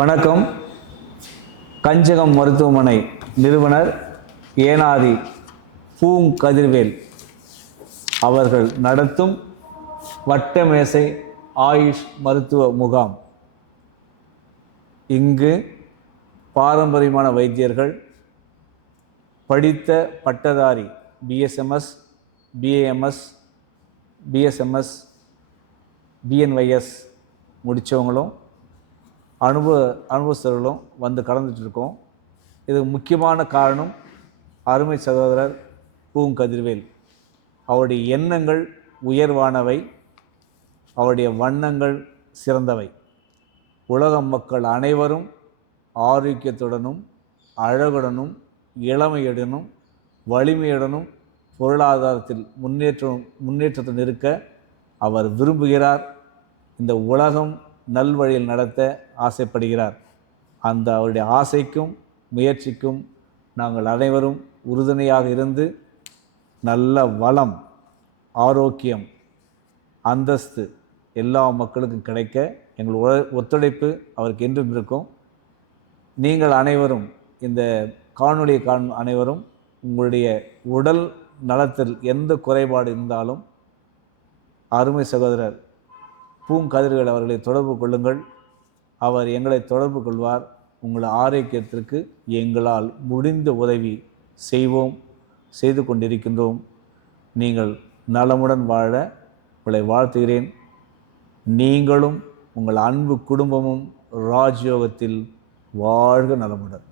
வணக்கம். கஞ்சகம் மருத்துவமனை நிறுவனர் ஏனாதி பூங்கதிர்வேல் அவர்கள் நடத்தும் வட்டமேசை ஆயுஷ் மருத்துவ முகாம். இங்கு பாரம்பரியமான வைத்தியர்கள், படித்த பட்டதாரி பிஎஸ்எம்எஸ், பிஏஎம்எஸ், பிஎஸ்எம்எஸ், பிஎன்ஒய்எஸ் முடித்தவங்களும் அனுபவஸ்தர்களும் வந்து கலந்துட்டுருக்கோம். இதுக்கு முக்கியமான காரணம் அருமை சகோதரர் பூங்கதிர்வேல். அவருடைய எண்ணங்கள் உயர்வானவை, அவருடைய வண்ணங்கள் சிறந்தவை. உலக மக்கள் அனைவரும் ஆரோக்கியத்துடனும் அழகுடனும் இளமையுடனும் வலிமையுடனும் பொருளாதாரத்தில் முன்னேற்றத்துடன் இருக்க அவர் விரும்புகிறார். இந்த உலகம் நல்வழியில் நடத்த ஆசைப்படுகிறார். அந்த அவருடைய ஆசைக்கும் முயற்சிக்கும் நாங்கள் அனைவரும் உறுதுணையாக இருந்து நல்ல வளம், ஆரோக்கியம், அந்தஸ்து எல்லா மக்களுக்கும் கிடைக்க எங்கள் ஒத்துழைப்பு அவருக்கு என்றும் இருக்கும். நீங்கள் அனைவரும் இந்த காணொளியை காணும் அனைவரும் உங்களுடைய உடல் நலத்தில் எந்த குறைபாடு இருந்தாலும் அருமை சகோதரர் பூங்கதிர்வேல் அவர்களை தொடர்பு கொள்ளுங்கள். அவர் எங்களை தொடர்பு கொள்வார். உங்கள் ஆரோக்கியத்திற்கு எங்களால் முடிந்த உதவி செய்வோம், செய்து கொண்டிருக்கின்றோம். நீங்கள் நலமுடன் வாழ உங்களை வாழ்த்துகிறேன். நீங்களும் உங்கள் அன்பு குடும்பமும் ராஜயோகத்தில் வாழ்க நலமுடன்.